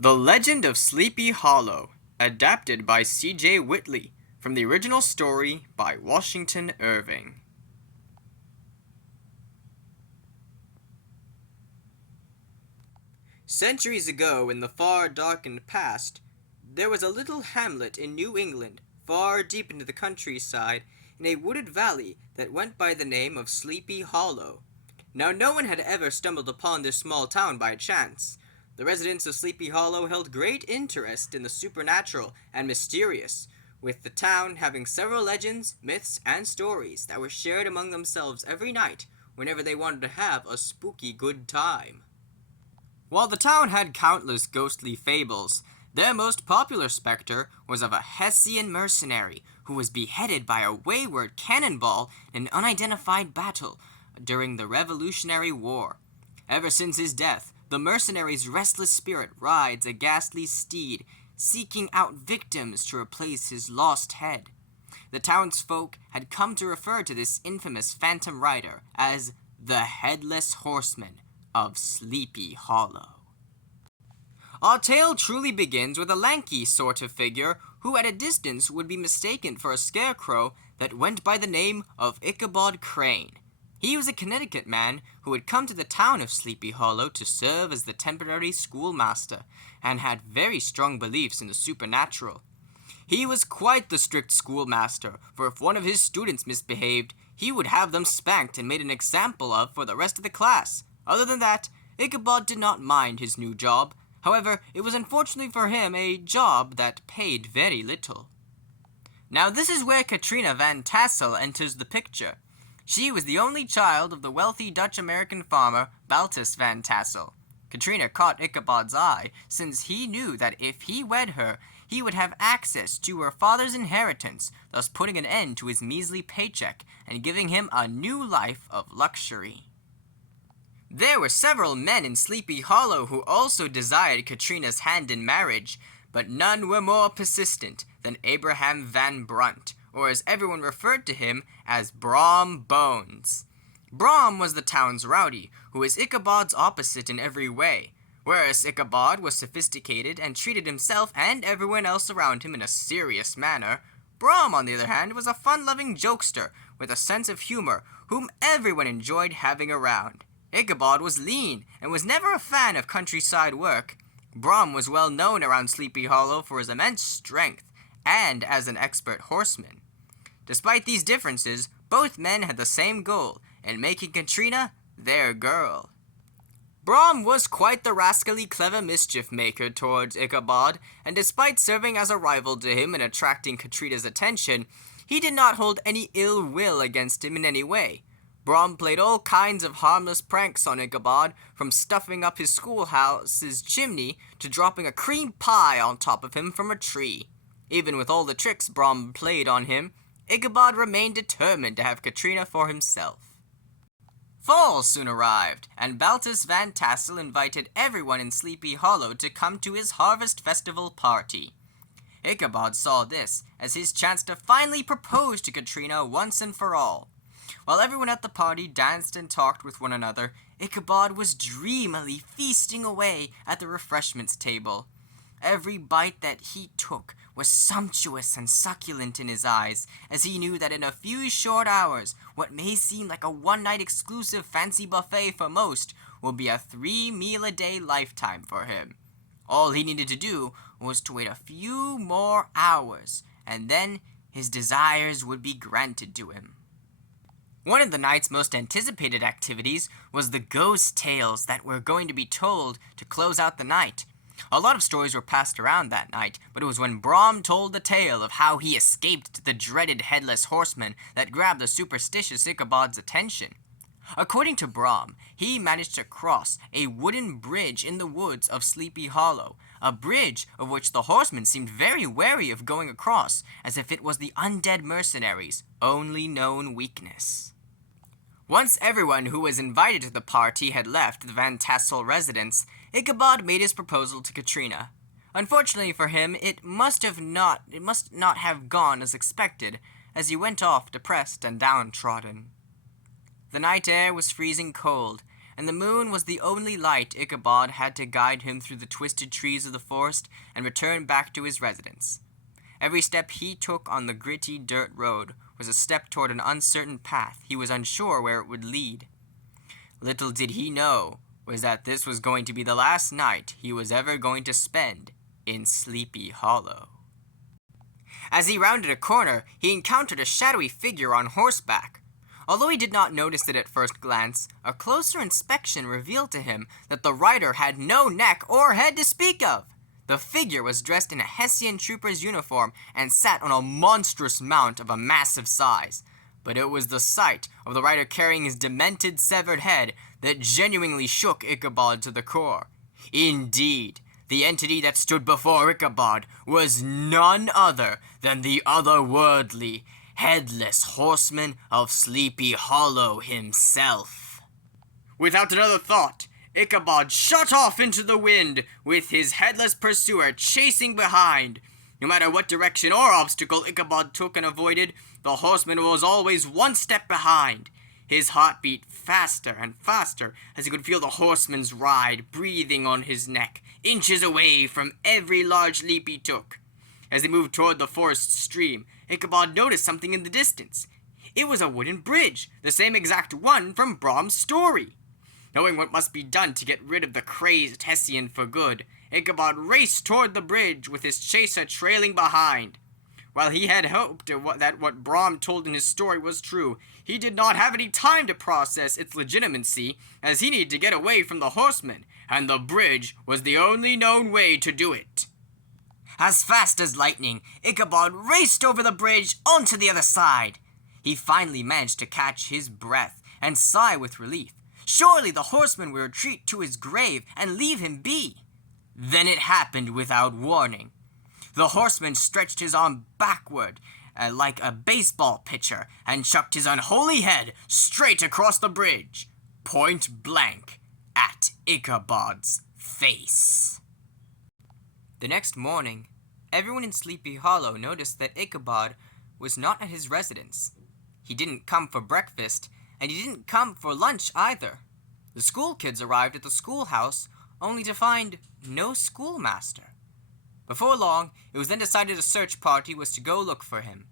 The Legend of Sleepy Hollow, adapted by C.J. Whitley, from the original story by Washington Irving. Centuries ago, in the far darkened past, there was a little hamlet in New England, far deep into the countryside, in a wooded valley that went by the name of Sleepy Hollow. Now no one had ever stumbled upon this small town by chance. The residents of Sleepy Hollow held great interest in the supernatural and mysterious, with the town having several legends, myths, and stories that were shared among themselves every night whenever they wanted to have a spooky good time. While the town had countless ghostly fables, their most popular specter was of a Hessian mercenary who was beheaded by a wayward cannonball in an unidentified battle during the Revolutionary War. Ever since his death, the mercenary's restless spirit rides a ghastly steed, seeking out victims to replace his lost head. The townsfolk had come to refer to this infamous phantom rider as the Headless Horseman of Sleepy Hollow. Our tale truly begins with a lanky sort of figure who at a distance would be mistaken for a scarecrow that went by the name of Ichabod Crane. He was a Connecticut man who had come to the town of Sleepy Hollow to serve as the temporary schoolmaster, and had very strong beliefs in the supernatural. He was quite the strict schoolmaster, for if one of his students misbehaved, he would have them spanked and made an example of for the rest of the class. Other than that, Ichabod did not mind his new job. However, it was unfortunately for him a job that paid very little. Now this is where Katrina Van Tassel enters the picture. She was the only child of the wealthy Dutch-American farmer Baltus Van Tassel. Katrina caught Ichabod's eye, since he knew that if he wed her, he would have access to her father's inheritance, thus putting an end to his measly paycheck and giving him a new life of luxury. There were several men in Sleepy Hollow who also desired Katrina's hand in marriage, but none were more persistent than Abraham Van Brunt, or as everyone referred to him as Brom Bones. Brom was the town's rowdy, who was Ichabod's opposite in every way. Whereas Ichabod was sophisticated and treated himself and everyone else around him in a serious manner, Brom, on the other hand, was a fun-loving jokester with a sense of humor whom everyone enjoyed having around. Ichabod was lean and was never a fan of countryside work. Brom was well known around Sleepy Hollow for his immense strength and as an expert horseman. Despite these differences, both men had the same goal, in making Katrina their girl. Brom was quite the rascally clever mischief maker towards Ichabod, and despite serving as a rival to him and attracting Katrina's attention, he did not hold any ill will against him in any way. Brom played all kinds of harmless pranks on Ichabod, from stuffing up his schoolhouse's chimney to dropping a cream pie on top of him from a tree. Even with all the tricks Brom played on him, Ichabod remained determined to have Katrina for himself. Fall soon arrived, and Baltus Van Tassel invited everyone in Sleepy Hollow to come to his harvest festival party. Ichabod saw this as his chance to finally propose to Katrina once and for all. While everyone at the party danced and talked with one another, Ichabod was dreamily feasting away at the refreshments table. Every bite that he took was sumptuous and succulent in his eyes, as he knew that in a few short hours, what may seem like a one-night exclusive fancy buffet for most will be a 3-meal-a-day lifetime for him. All he needed to do was to wait a few more hours, and then his desires would be granted to him. One of the night's most anticipated activities was the ghost tales that were going to be told to close out the night. A lot of stories were passed around that night, but it was when Brom told the tale of how he escaped the dreaded Headless Horseman that grabbed the superstitious Ichabod's attention. According to Brom, he managed to cross a wooden bridge in the woods of Sleepy Hollow, a bridge of which the horseman seemed very wary of going across, as if it was the undead mercenary's only known weakness. Once everyone who was invited to the party had left the Van Tassel residence, Ichabod made his proposal to Katrina. Unfortunately for him, it must not have gone as expected, as he went off depressed and downtrodden. The night air was freezing cold, and the moon was the only light Ichabod had to guide him through the twisted trees of the forest and return back to his residence. Every step he took on the gritty dirt road was a step toward an uncertain path he was unsure where it would lead. Little did he know was that this was going to be the last night he was ever going to spend in Sleepy Hollow. As he rounded a corner, he encountered a shadowy figure on horseback. Although he did not notice it at first glance, a closer inspection revealed to him that the rider had no neck or head to speak of. The figure was dressed in a Hessian trooper's uniform and sat on a monstrous mount of a massive size. But it was the sight of the rider carrying his demented severed head that genuinely shook Ichabod to the core. Indeed, the entity that stood before Ichabod was none other than the otherworldly, headless horseman of Sleepy Hollow himself. Without another thought, Ichabod shot off into the wind, with his headless pursuer chasing behind. No matter what direction or obstacle Ichabod took and avoided, the horseman was always one step behind. His heart beat faster and faster as he could feel the horseman's ride breathing on his neck, inches away from every large leap he took. As they moved toward the forest stream, Ichabod noticed something in the distance. It was a wooden bridge, the same exact one from Brom's story. Knowing what must be done to get rid of the crazed Hessian for good, Ichabod raced toward the bridge with his chaser trailing behind. While he had hoped that what Brom told in his story was true, he did not have any time to process its legitimacy, as he needed to get away from the horsemen, and the bridge was the only known way to do it. As fast as lightning, Ichabod raced over the bridge onto the other side. He finally managed to catch his breath and sigh with relief. Surely the horseman would retreat to his grave and leave him be. Then it happened without warning. The horseman stretched his arm backward like a baseball pitcher and chucked his unholy head straight across the bridge, point blank at Ichabod's face. The next morning, everyone in Sleepy Hollow noticed that Ichabod was not at his residence. He didn't come for breakfast, and he didn't come for lunch either. The school kids arrived at the schoolhouse only to find no schoolmaster. Before long, it was then decided a search party was to go look for him.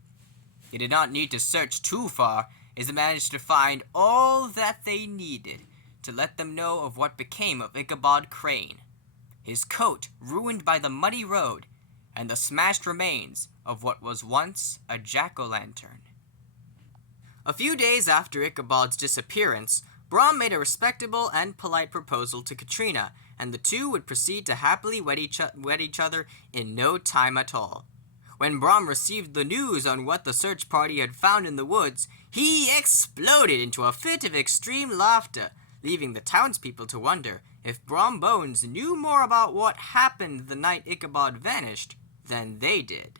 They did not need to search too far, as they managed to find all that they needed to let them know of what became of Ichabod Crane. His coat ruined by the muddy road, and the smashed remains of what was once a jack-o'-lantern. A few days after Ichabod's disappearance, Brom made a respectable and polite proposal to Katrina, and the two would proceed to happily wed each other in no time at all. When Brom received the news on what the search party had found in the woods, he exploded into a fit of extreme laughter, leaving the townspeople to wonder if Brom Bones knew more about what happened the night Ichabod vanished than they did.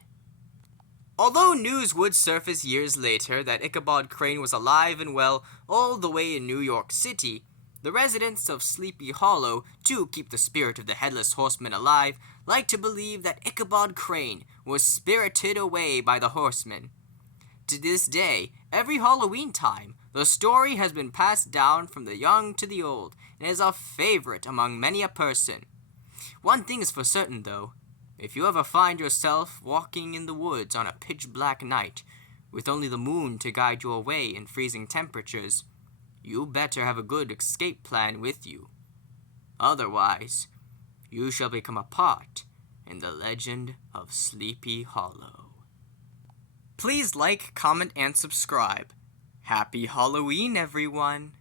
Although news would surface years later that Ichabod Crane was alive and well all the way in New York City, the residents of Sleepy Hollow, to keep the spirit of the Headless Horseman alive, like to believe that Ichabod Crane was spirited away by the horsemen. To this day, every Halloween time, the story has been passed down from the young to the old, and is a favorite among many a person. One thing is for certain, though. If you ever find yourself walking in the woods on a pitch-black night, with only the moon to guide you away in freezing temperatures, you better have a good escape plan with you. Otherwise, you shall become a part in the legend of Sleepy Hollow. Please like, comment, and subscribe. Happy Halloween, everyone!